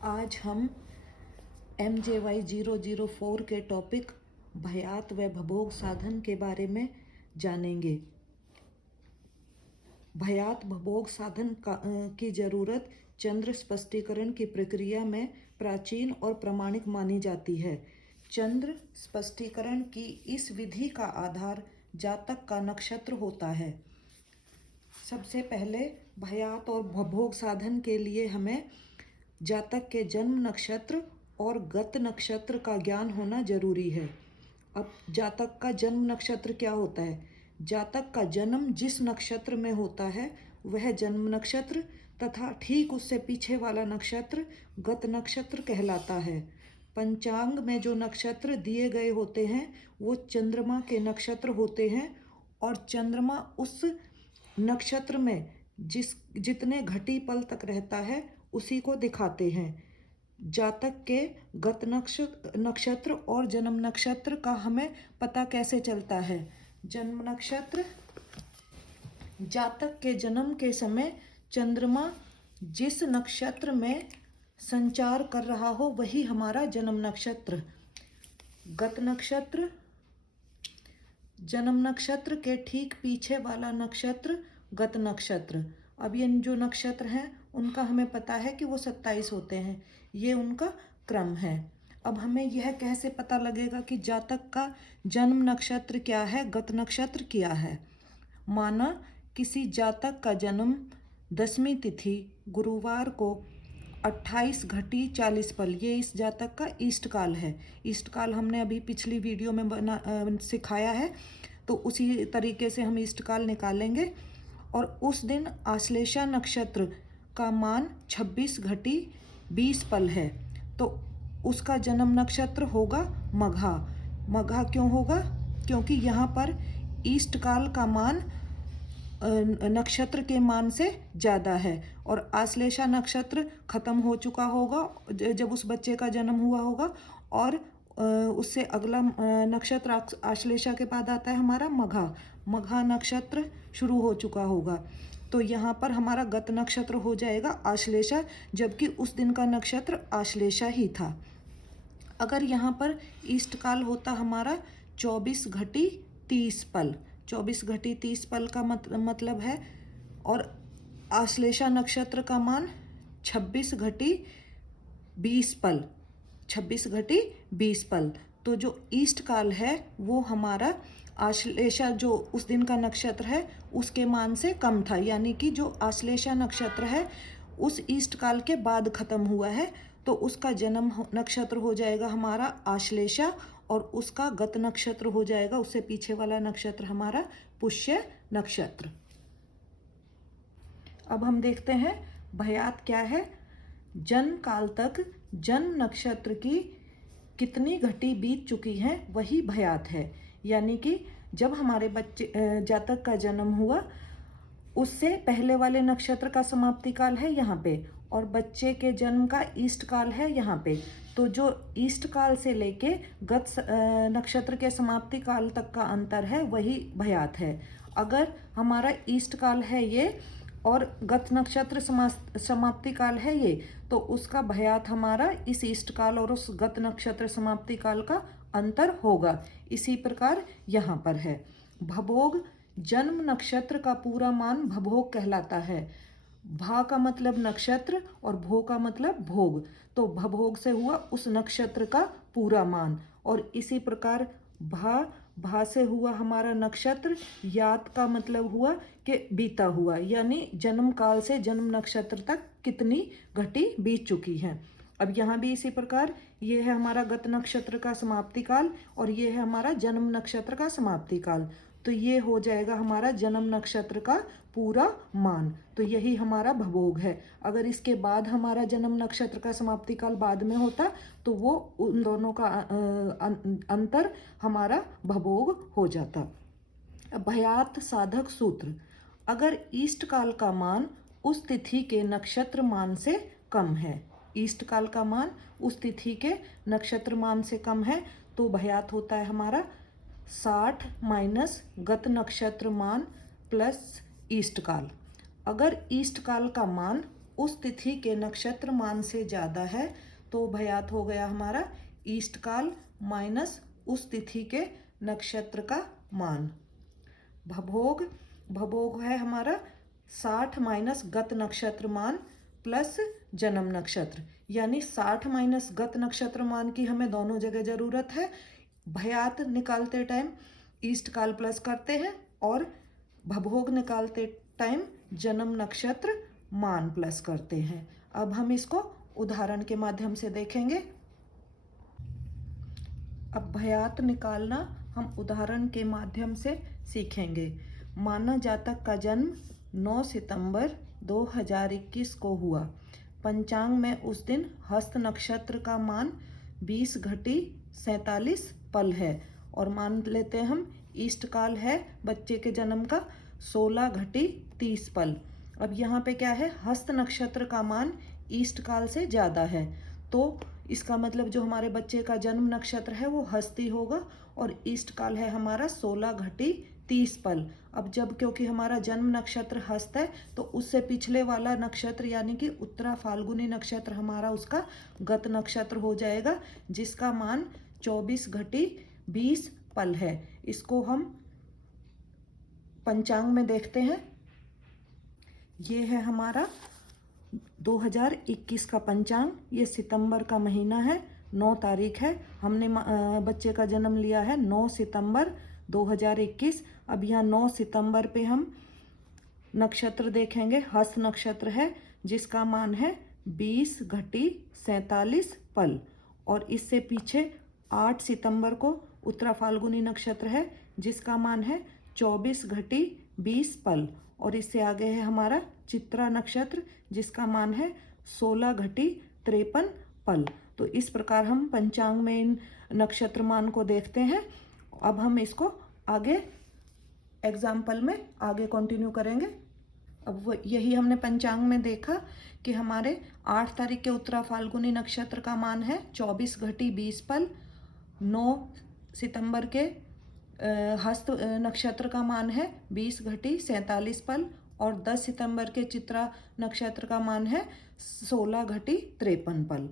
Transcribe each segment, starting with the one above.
आज हम MJY 004 के टॉपिक भयात व भभोग साधन के बारे में जानेंगे। भयात भभोग साधन की जरूरत चंद्र स्पष्टीकरण की प्रक्रिया में प्राचीन और प्रमाणिक मानी जाती है। चंद्र स्पष्टीकरण की इस विधि का आधार जातक का नक्षत्र होता है। सबसे पहले भयात और भभोग साधन के लिए हमें जातक के जन्म नक्षत्र और गत नक्षत्र का ज्ञान होना जरूरी है। अब जातक का जन्म नक्षत्र क्या होता है? जातक का जन्म जिस नक्षत्र में होता है वह जन्म नक्षत्र तथा ठीक उससे पीछे वाला नक्षत्र गत नक्षत्र कहलाता है। पंचांग में जो नक्षत्र दिए गए होते हैं वो चंद्रमा के नक्षत्र होते हैं और चंद्रमा उस नक्षत्र में जितने घटी पल तक रहता है उसी को दिखाते हैं। जातक के गत नक्षत्र और जन्म नक्षत्र का हमें पता कैसे चलता है? जन्म नक्षत्र, जातक के जन्म के समय चंद्रमा जिस नक्षत्र में संचार कर रहा हो वही हमारा जन्म नक्षत्र। गत नक्षत्र, जन्म नक्षत्र के ठीक पीछे वाला नक्षत्र गत नक्षत्र। अब ये जो नक्षत्र हैं उनका हमें पता है कि वो 27 होते हैं, ये उनका क्रम है। अब हमें यह कैसे पता लगेगा कि जातक का जन्म नक्षत्र क्या है, गत नक्षत्र क्या है? माना किसी जातक का जन्म 10वीं तिथि गुरुवार को 28 घटी 40 पल, ये इस जातक का ईस्ट काल है। ईस्ट काल हमने अभी पिछली वीडियो में सिखाया है, तो उसी तरीके से हम ईस्ट काल निकालेंगे। और उस दिन आश्लेषा नक्षत्र का मान 26 घटी 20 पल है, तो उसका जन्म नक्षत्र होगा मघा। मघा क्यों होगा? क्योंकि यहाँ पर ईस्ट काल का मान नक्षत्र के मान से ज़्यादा है और आश्लेषा नक्षत्र खत्म हो चुका होगा जब उस बच्चे का जन्म हुआ होगा, और उससे अगला नक्षत्र आश्लेषा के बाद आता है हमारा मघा। मघा नक्षत्र शुरू हो चुका होगा, तो यहाँ पर हमारा गत नक्षत्र हो जाएगा आश्लेषा, जबकि उस दिन का नक्षत्र आश्लेषा ही था। अगर यहाँ पर ईस्ट काल होता हमारा 24 घटी 30 पल, 24 घटी 30 पल का मतलब है, और आश्लेषा नक्षत्र का मान 26 घटी 20 पल, 26 घटी 20 पल। तो जो ईस्ट काल है वो हमारा आश्लेषा जो उस दिन का नक्षत्र है उसके मान से कम था, यानी कि जो आश्लेषा नक्षत्र है उस ईस्ट काल के बाद खत्म हुआ है, तो उसका जन्म नक्षत्र हो जाएगा हमारा आश्लेषा और उसका गत नक्षत्र हो जाएगा उससे पीछे वाला नक्षत्र हमारा पुष्य नक्षत्र। अब हम देखते हैं भयात क्या है। जन्म काल तक जन्म नक्षत्र की कितनी घटी बीत चुकी हैं वही भयात है, यानी कि जब हमारे बच्चे जातक का जन्म हुआ उससे पहले वाले नक्षत्र का समाप्ति काल है यहाँ पे, और बच्चे के जन्म का ईस्ट काल है यहाँ पे। तो जो ईस्ट काल से लेके गत नक्षत्र के समाप्ति काल तक का अंतर है वही भयात है। अगर हमारा ईस्ट काल है ये और गत नक्षत्र समाप्ति काल है ये, तो उसका भयात हमारा इस ईस्ट काल और उस गत नक्षत्र समाप्ति काल का अंतर होगा। इसी प्रकार यहाँ पर है। भभोग, जन्म नक्षत्र का पूरा मान भभोग कहलाता है। भा का मतलब नक्षत्र और भो का मतलब भोग, तो भभोग से हुआ उस नक्षत्र का पूरा मान। और इसी प्रकार भा से हुआ हमारा नक्षत्र, यात का मतलब हुआ कि बीता हुआ, यानी जन्म काल से जन्म नक्षत्र तक कितनी घटी बीत चुकी है। अब यहाँ भी इसी प्रकार ये है हमारा गत नक्षत्र का समाप्ति काल और ये है हमारा जन्म नक्षत्र का समाप्ति काल, तो ये हो जाएगा हमारा जन्म नक्षत्र का पूरा मान, तो यही हमारा भभोग है। अगर इसके बाद हमारा जन्म नक्षत्र का समाप्ति काल बाद में होता तो वो उन दोनों का अंतर हमारा भभोग हो जाता। भयात साधक सूत्र, अगर ईस्ट काल का मान उस तिथि के नक्षत्र मान से कम है, ईस्ट काल का मान उस तिथि के नक्षत्र मान से कम है, तो भयात होता है हमारा 60 माइनस गत नक्षत्र मान प्लस ईस्ट काल। अगर ईस्ट काल का मान उस तिथि के नक्षत्र मान से ज़्यादा है, तो भयात हो गया हमारा ईस्ट काल माइनस उस तिथि के नक्षत्र का मान। भभोग, भभोग है हमारा 60 माइनस गत नक्षत्र मान प्लस जन्म नक्षत्र, यानी 60 माइनस गत नक्षत्र मान की हमें दोनों जगह जरूरत है। भयात निकालते टाइम ईस्ट काल प्लस करते हैं और भभोग निकालते टाइम जन्म नक्षत्र मान प्लस करते हैं। अब हम इसको उदाहरण के माध्यम से देखेंगे। अब भयात निकालना हम उदाहरण के माध्यम से सीखेंगे। माना जातक का जन्म 9 सितंबर 2021 को हुआ। पंचांग में उस दिन हस्त नक्षत्र का मान 20-47 पल है और मान लेते हैं हम ईस्ट काल है बच्चे के जन्म का 16-30 पल। अब यहाँ पे क्या है, हस्त नक्षत्र का मान ईस्ट काल से ज़्यादा है, तो इसका मतलब जो हमारे बच्चे का जन्म नक्षत्र है वो हस्ती होगा और ईस्ट काल है हमारा 16-30 पल। अब जब क्योंकि हमारा जन्म नक्षत्र हस्त है तो उससे पिछले वाला नक्षत्र यानी कि उत्तरा फाल्गुनी नक्षत्र हमारा उसका गत नक्षत्र हो जाएगा, जिसका मान 24-20 पल है। इसको हम पंचांग में देखते हैं। ये है हमारा 2021 का पंचांग, ये सितंबर का महीना है, 9 तारीख है। हमने बच्चे का जन्म लिया है 9 सितंबर 2021। अब यहाँ 9 सितंबर पे हम नक्षत्र देखेंगे, हस्त नक्षत्र है जिसका मान है 20-47 पल और इससे पीछे 8 सितंबर को उत्तरा फाल्गुनी नक्षत्र है जिसका मान है 24-20 पल और इससे आगे है हमारा चित्रा नक्षत्र जिसका मान है 16-53 पल। तो इस प्रकार हम पंचांग में इन नक्षत्र मान को देखते हैं। अब हम इसको आगे एग्जाम्पल में आगे कंटिन्यू करेंगे। अब यही हमने पंचांग में देखा कि हमारे 8 तारीख के उत्तरा फाल्गुनी नक्षत्र का मान है 24-20 पल, 9 सितंबर के हस्त नक्षत्र का मान है 20-47 पल और 10 सितंबर के चित्रा नक्षत्र का मान है 16-53 पल।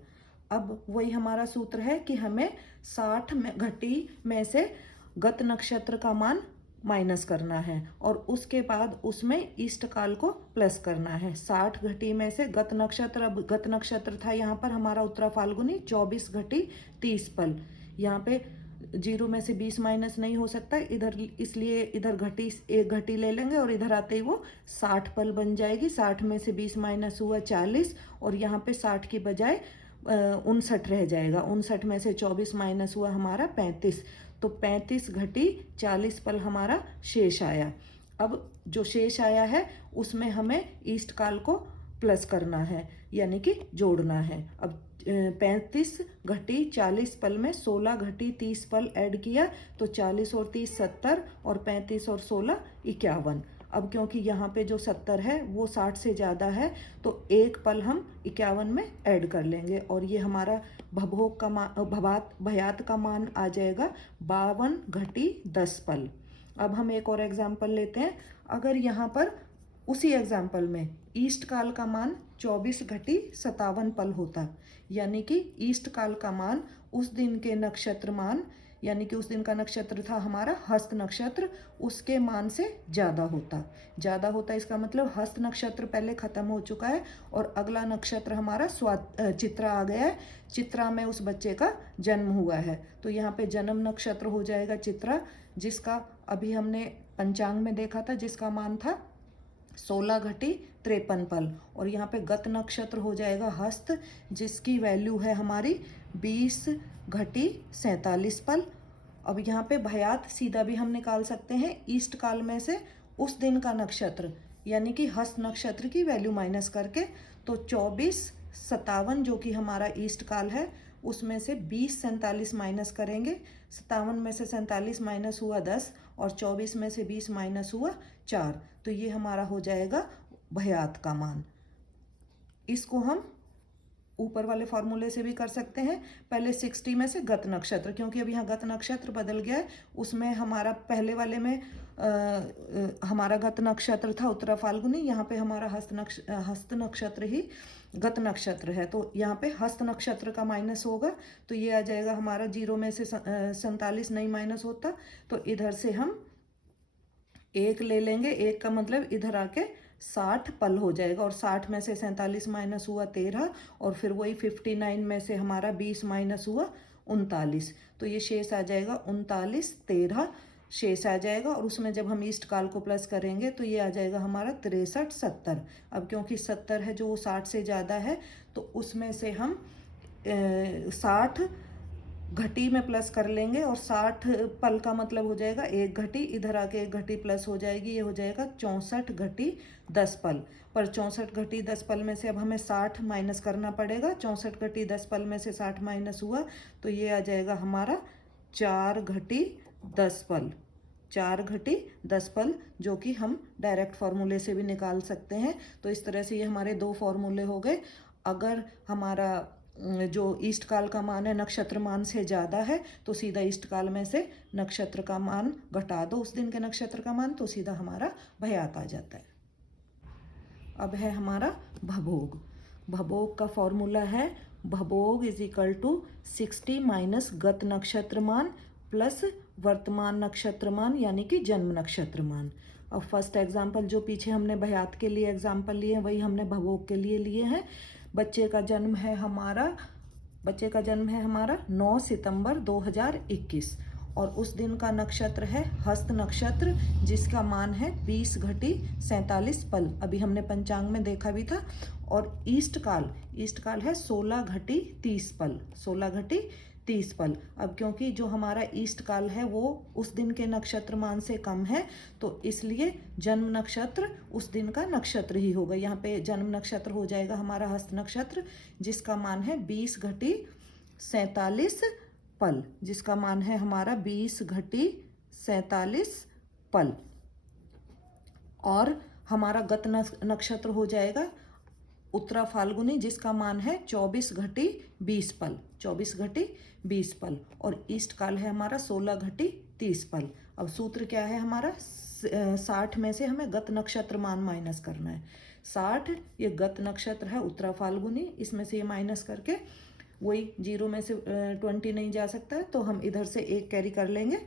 अब वही हमारा सूत्र है कि हमें 60 घटी में से गत नक्षत्र का मान माइनस करना है और उसके बाद उसमें ईस्ट काल को प्लस करना है। 60 घटी में से गत नक्षत्र, अब गत नक्षत्र था यहाँ पर हमारा उत्तरा फाल्गुनी 24-30 पल। यहाँ पे 0 में से 20 माइनस नहीं हो सकता इधर, इसलिए इधर घटी एक घटी ले लेंगे और इधर आते ही वो 60 पल बन जाएगी। 60 में से 20 माइनस हुआ 40 और यहाँ पे 60 की बजाय 59 रह जाएगा। 59 में से 24 माइनस हुआ हमारा 35, तो 35 घटी 40 पल हमारा शेष आया। अब जो शेष आया है उसमें हमें ईस्ट काल को प्लस करना है यानी कि जोड़ना है। अब 35 घटी 40 पल में 16 घटी 30 पल ऐड किया तो 40 और 30 70 और 35 और 16 51। अब क्योंकि यहाँ पे जो 70 है वो 60 से ज़्यादा है तो एक पल हम 51 में ऐड कर लेंगे और ये हमारा भभोग का मान, भयात का मान आ जाएगा 52 घटी 10 पल। अब हम एक और एग्जाम्पल लेते हैं। अगर यहाँ पर उसी एग्जाम्पल में ईस्ट काल का मान 24 घटी 57 पल होता, यानी कि ईस्ट काल का मान उस दिन के नक्षत्र मान, यानी कि उस दिन का नक्षत्र था हमारा हस्त नक्षत्र, उसके मान से ज़्यादा होता। इसका मतलब हस्त नक्षत्र पहले ख़त्म हो चुका है और अगला नक्षत्र हमारा चित्रा आ गया है। चित्रा में उस बच्चे का जन्म हुआ है तो यहाँ पे जन्म नक्षत्र हो जाएगा चित्रा, जिसका अभी हमने पंचांग में देखा था जिसका मान था 16 घटी 53 पल और यहाँ पे गत नक्षत्र हो जाएगा हस्त जिसकी वैल्यू है हमारी 20 घटी 47 पल। अब यहाँ पे भयात सीधा भी हम निकाल सकते हैं ईस्ट काल में से उस दिन का नक्षत्र यानी कि हस्त नक्षत्र की वैल्यू माइनस करके, तो 24-57 जो कि हमारा ईस्ट काल है उसमें से 20-47 माइनस करेंगे। 57 में से 47 माइनस हुआ 10 और 24 में से 20 माइनस हुआ 4, तो ये हमारा हो जाएगा भयात का मान। इसको हम ऊपर वाले फॉर्मूले से भी कर सकते हैं। पहले 60 में से गत नक्षत्र, क्योंकि अब यहाँ गत नक्षत्र बदल गया है, उसमें हमारा पहले वाले में हमारा गत नक्षत्र था उत्तरा फाल्गुनी, यहाँ पे हमारा हस्त नक्षत्र ही गत नक्षत्र है, तो यहाँ पे हस्त नक्षत्र का माइनस होगा, तो ये आ जाएगा हमारा 0 में से 47 नहीं माइनस होता, तो इधर से हम 1 ले लेंगे। 1 का मतलब इधर आके 60 पल हो जाएगा, और 60 में से 47 माइनस हुआ 13, और फिर वही 59 में से हमारा 20 माइनस हुआ 39, तो ये शेष आ जाएगा 39, 13 शेष आ जाएगा, और उसमें जब हम ईस्ट काल को प्लस करेंगे तो ये आ जाएगा हमारा 63, 70। अब क्योंकि 70 है जो वो 60 से ज़्यादा है, तो उसमें से हम 60 घटी में प्लस कर लेंगे, और 60 पल का मतलब हो जाएगा 1 घटी, इधर आके 1 घटी प्लस हो जाएगी, ये हो जाएगा 64 घटी 10 पल। पर 64 घटी 10 पल में से अब हमें 60 माइनस करना पड़ेगा। 64 घटी 10 पल में से 60 माइनस हुआ तो ये आ जाएगा हमारा 4 घटी 10 पल। 4 घटी 10 पल, जो कि हम डायरेक्ट फार्मूले से भी निकाल सकते हैं। तो इस तरह से ये हमारे 2 फार्मूले हो गए। अगर हमारा जो ईस्ट काल का मान है नक्षत्र मान से ज़्यादा है, तो सीधा ईस्ट काल में से नक्षत्र का मान घटा दो उस दिन के नक्षत्र का मान, तो सीधा हमारा भयात आ जाता है। अब है हमारा भभोग। भभोग का फॉर्मूला है भभोग इज इक्वल टू 60 माइनस गत नक्षत्र मान प्लस वर्तमान नक्षत्र मान, यानी कि जन्म नक्षत्र मान। अब फर्स्ट एग्जाम्पल जो पीछे हमने भयात के लिए एग्जाम्पल लिए हैं, वही हमने भभोग के लिए लिए हैं। बच्चे का जन्म है हमारा 9 सितंबर 2021, और उस दिन का नक्षत्र है हस्त नक्षत्र, जिसका मान है 20 घटी 47 पल। अभी हमने पंचांग में देखा भी था। और ईस्ट काल है 16 घटी 30 पल। 16 घटी 30 पल। अब क्योंकि जो हमारा ईस्ट काल है वो उस दिन के नक्षत्र मान से कम है, तो इसलिए जन्म नक्षत्र उस दिन का नक्षत्र ही होगा। यहाँ पे जन्म नक्षत्र हो जाएगा हमारा हस्त नक्षत्र, जिसका मान है 20 घटी 47 पल, जिसका मान है हमारा 20 घटी 47 पल। और हमारा गत नक्षत्र हो जाएगा उत्तरा फाल्गुनी, जिसका मान है 24 घटी 20 पल। 24 घटी 20 पल। और ईस्ट काल है हमारा 16 घटी 30 पल। अब सूत्र क्या है हमारा, 60 में से हमें गत नक्षत्र मान माइनस करना है। 60 ये गत नक्षत्र है उत्तरा फाल्गुनी, इसमें से ये माइनस करके वही 0 में से 20 नहीं जा सकता है, तो हम इधर से 1 कैरी कर लेंगे।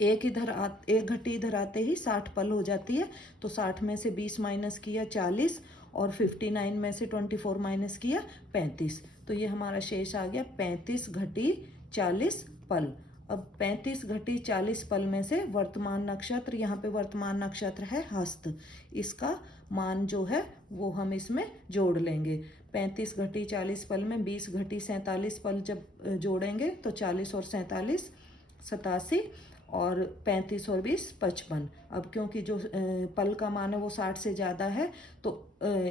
एक घटी इधर आते ही 60 पल हो जाती है, तो 60 में से 20 माइनस किया 40, और 59 में से 24 माइनस किया 35, तो ये हमारा शेष आ गया 35 घटी 40 पल। अब 35 घटी 40 पल में से वर्तमान नक्षत्र, यहाँ पे वर्तमान नक्षत्र है हस्त, इसका मान जो है वो हम इसमें जोड़ लेंगे। 35 घटी 40 पल में 20 घटी 47 पल जब जोड़ेंगे तो 40 और 47 87, और 35 और 20 55। अब क्योंकि जो पल का मान है वो 60 से ज़्यादा है, तो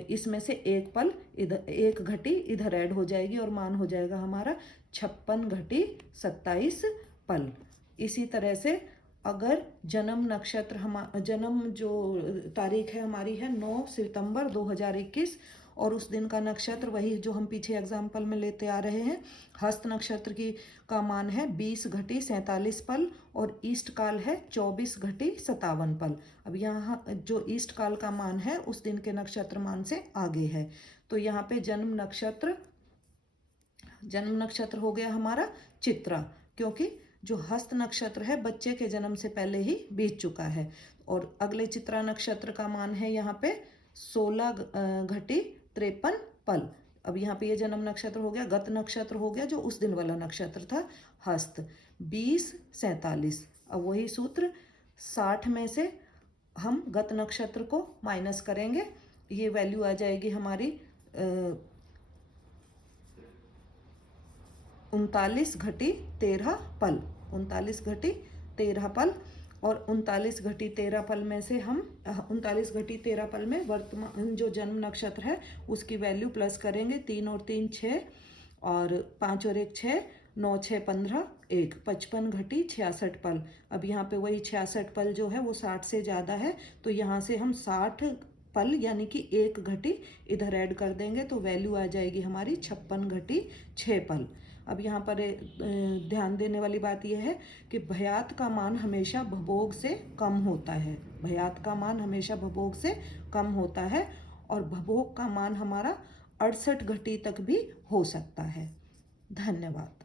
इसमें से 1 पल इधर 1 घटी इधर ऐड हो जाएगी, और मान हो जाएगा हमारा 56 घटी 27 पल। इसी तरह से अगर जन्म जो तारीख है हमारी है 9 सितंबर 2021, और उस दिन का नक्षत्र वही जो हम पीछे एग्जाम्पल में लेते आ रहे हैं, हस्त नक्षत्र का मान है 20 घटी 47 पल, और ईस्ट काल है 24 घटी 57 पल। अब यहाँ जो ईस्ट काल का मान है उस दिन के नक्षत्र मान से आगे है, तो यहाँ पे जन्म नक्षत्र हो गया हमारा चित्रा, क्योंकि जो हस्त नक्षत्र है बच्चे के जन्म से पहले ही बीत चुका है। और अगले चित्रा नक्षत्र का मान है यहाँ पे 16 घटी 53 पल। अब यहाँ पे ये जन्म नक्षत्र हो गया, गत नक्षत्र हो गया जो उस दिन वाला नक्षत्र था हस्त, 20 47। अब वही सूत्र 60 में से हम गत नक्षत्र को माइनस करेंगे, ये वैल्यू आ जाएगी हमारी 39 घटी 13 पल। 39 घटी 13 पल। और 39 घटी 13 पल में से हम 39 घटी 13 पल में वर्तमान जो जन्म नक्षत्र है उसकी वैल्यू प्लस करेंगे। 3 और 3 6, और 5 और 1 6, 9 6 15, 1 55 घटी 66 पल। अब यहाँ पे वही 66 पल जो है वो 60 से ज़्यादा है, तो यहाँ से हम 60 पल यानी कि 1 घटी इधर ऐड कर देंगे तो वैल्यू आ जाएगी हमारी 56 घटी 6 पल। अब यहाँ पर ध्यान देने वाली बात यह है कि भयात का मान हमेशा भभोग से कम होता है। भयात का मान हमेशा भभोग से कम होता है और भभोग का मान हमारा 68 घटी तक भी हो सकता है। धन्यवाद।